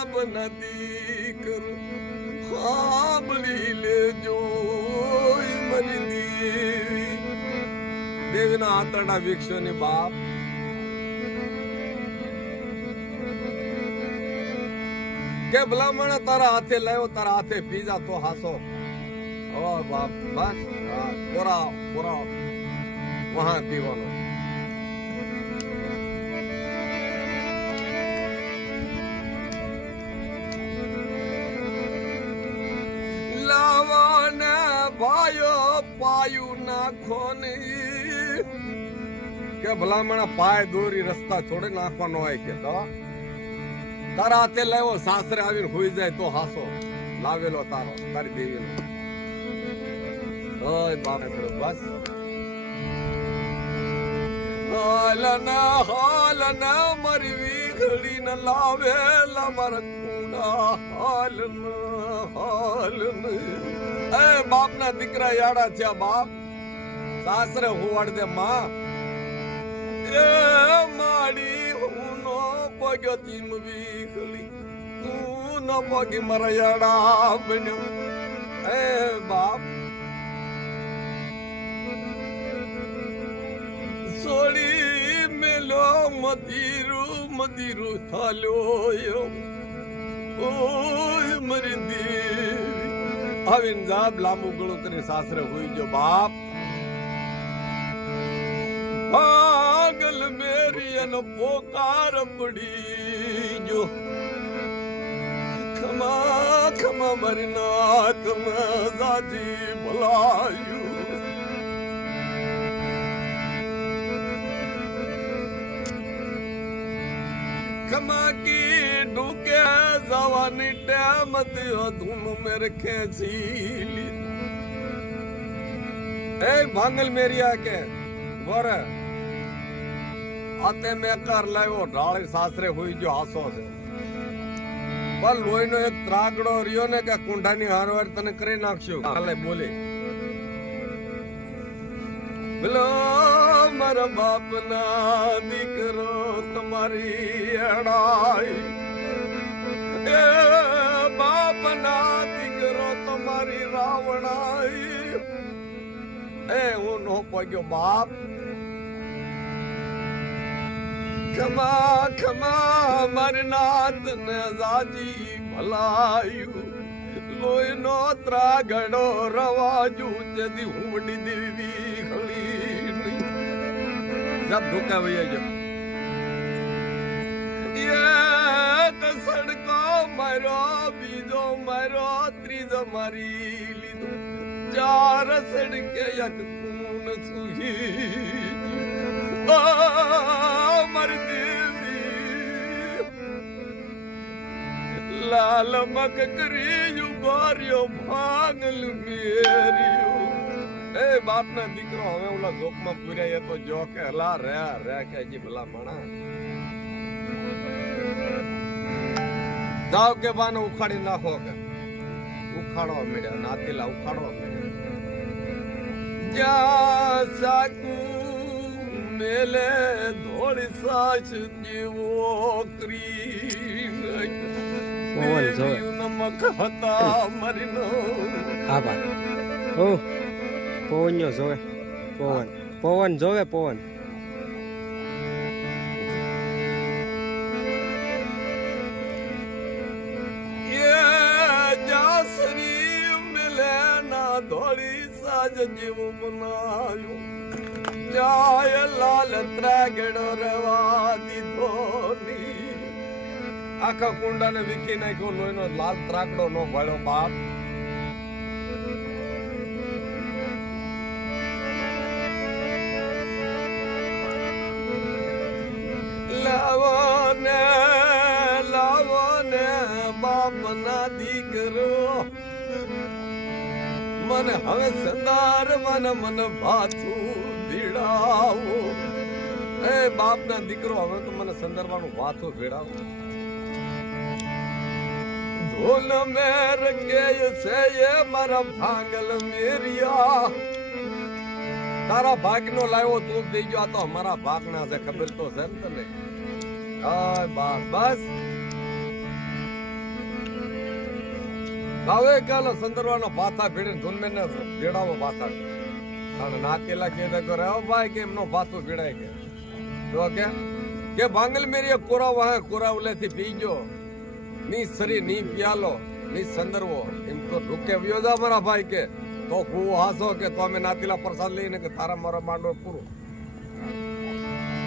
બાપ નથી કરું સાંભળી લેજો મારી દેવી. દેવીના આંતરડા વિકસો ની બાપ કે ભલામણ તારા હાથે લાવ્યો તારા હાથે પીજા તો હાસો. ઓ બાપ બસ પૂરા પૂરા વહાં પીવાનો. લાવાને ભાયો પાયું નાખો ની કે ભલામણ પાય દોરી રસ્તા છોડે નાખવાનો હોય કે તો તારા હાથે લાવ્યો સાસરે આવીને હોઈ જાય તો હાસો લાવેલો તારો તારી દેવીનો. ઓય બાપ બસ હાલના મારી વીઘડી ન લાવેલા મારા કુડા હાલન એ બાપ ના દીકરા યાડા છે બાપ સાસરે હોવાડ દે માં એ માડી હું નો પગ્યો તીમ વીઘડી તું ન પગી મારા યાડા બન્યો. એ બાપ સોડી મેલો મદીરું હાલ્યો ઓય મરી દેવી. આવીને જાબ લાંબુ ગળું કરી સાસરે હોઈ જો બાપ. પાગલ મેરી અન પોકાર પડી જો ખમા ખમા મારી નાથ મેં દાદી બોલાયું. ખમા કી ડૂકે જવાની ટેમ ધૂમ મેર ખેંચી લીધું. એ ભાંગલ મેરિયા કે બોર આતે મેં કર લાવ્યો ઢાળી સાસરે હોઈ ગયો હાસો છે. પણ લોહીનો એક ત્રાગડો રહ્યો ને કે કુંડાની હારવાર તને કરી નાખશું. કાલે બોલી બોલો મારા બાપ ના દીકરો તમારી અડાઈ એ બાપ ના દીકરો તમારી રાવણાઈ. એ હું નો પગ્યો બાપ. ખમા ખમા મારી નાથ ને જાજી ભલાયું લોહી નો ત્રાગડો રવાજુ જદી હુંડી દેવી ખળી જબ ધોકા વૈયા એક સડકો માર્યો બીજો માર્યો ત્રીજો મારી લીધો ચાર સડકે એક કૂન સુહી મારી દેવી લાલ મક કરી બાર્યો ભાંગલ મેર્યો. એ બાપ ના દીકરો હવે ઓલા જોકમાં પૂર્યા તો જો કે હલા રે કે જી ભલા માણા જાવ કે બાને ઉખાડી નાખો કે ઉખાડવા મળ્યા નાતીલા ઉખાડવા મળ્યા. જ્યાં સાકુ મેલે ધોળી સાચ જેવો કરી પવન જોવે નમક હતા મરીનો. હા બા ઓ પવન જોવે પવન જોવે પવન. ધોળી સાજ જેવું બનાયું જાય લાલ ત્રાગડો રવા દીધો ની. આખા કુંડા ને વીખી નાખ્યો લોહીનો લાલ ત્રાગડો નો ભળ્યો બાપ. લાવો ને બાપ ના દીકરો મને હવે સંદાર મને ભાથું ભીડાવો. એ બાપ ના દીકરો હવે તો મને સંદર્ભનું ભાથું ભીડાવો. ધોલ મેર કે છે એ મારા ભાંગલ મેરિયા તારા ભાગનો લાવ્યો તું દઈ ગયો. આ તો અમારા ભાગના છે ખબર તો છે ને તને. બસ હવે કાલો સંદરવાનો પાથા ભીડે ધૂન ને ભેડાવો પાથા કારણ નાતીલા કે કરે ઓ ભાઈ કે એમનો પાથો ભીડાય કે તો કે ભાંગલ મેરી કોરા વાહે કોરા ઉલેથી પીજો ની સરી ની પ્યાલો ની સંદરવો એમ તો ઢુકે વ્યો જા મારા ભાઈ કે તો હું હાસો કે તો અમે નાતીલા પ્રસાદ લઈને કે તારા મારો માંડો પૂરો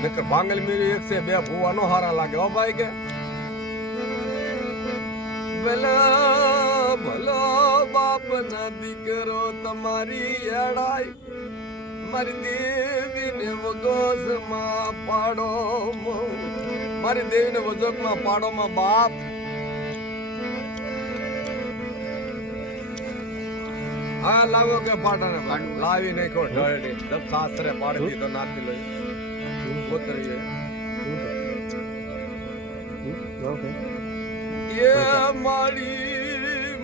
નકર ભાંગલ મેરી એક સે બે ભૂવા નો હારા લાગે ઓ ભાઈ કે ભલા ભલો બાપ ના દીકરો તમારી એડાઈ મારી દેવી ને વગોસ માં પાડો મારી દેવી ને વજોક માં પાડો માં બાપ હા લાવો કે પાટાને લાવી નહીં કો ઢળડી જબ સાસરે પાડી દીધો નાતી લઈ પોતરીએ ઓકે એ મારી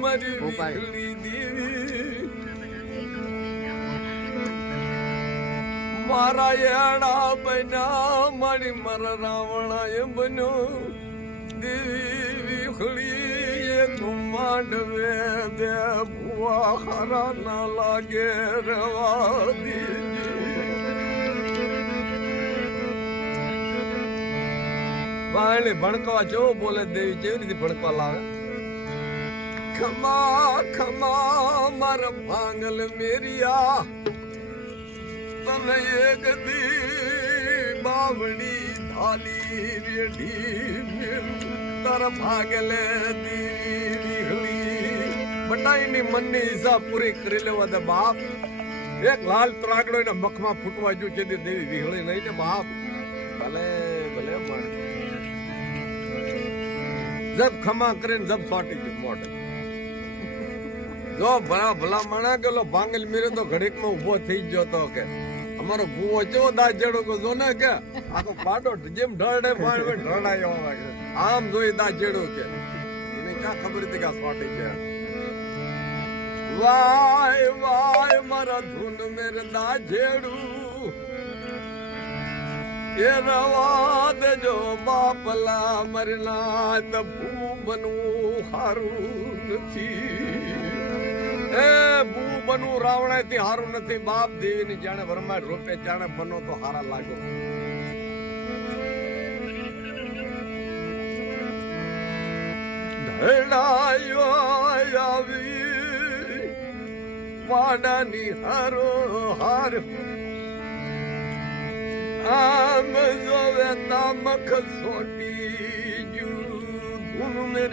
વિખલી દેવી મારા એડા બન્યા મારી મારા રાવણા એ બન્યો દેવી વિખલી એ માંડવે દે ભુવા ખરા ના લાગે રવા દીજી વાણી ભણકવા જો બોલે દેવી કેવી રીતે ભણકવા લાવે ખમા ખમા માર ભાંગલ મેરિયા તને એક દી બાવડી ધાલી રેડી તર ભાગલે દીવી બટાઈની મનની હિસાબ પૂરી કરી લેવા દે બાપ એક લાલ ત્રાગડો એના મખમાં ફૂટવા જો છે દેવી વિહળી નહીં ને બાપ ભલે ભલે મારે જબ ખમા કરીને જબ સોટી ગયું મોટે જો ભલા ભલા માણા ગયેલો ભાંગલ મેરે તો ઘડીક માં ઉભો થઈ ગયો તો કે અમારો ગુવો ચેવો દાજ જેડો કે જો ને કે આખો પાડો જેમ ઢળડે પાડ ઢળાયો લાગે આમ જોઈ દાજ જેડો કે એને ક્યાં ખબર હતી કે સોટી ગયા વાય વાય મારા ધૂન મેરે દાજ જેડું એ રવા દેજો બાપલા મરના તો ભૂ બનવું હારું નથી એ ભૂ બનવું રાવણા થી હારું નથી બાપ દેવી ને જાણે વરમાડ રૂપે જાણે બનો તો હારા લાગો ઢળાયો આવી વાડાની હારો હાર આમ જોવે તામખ સોટી જુ ધૂન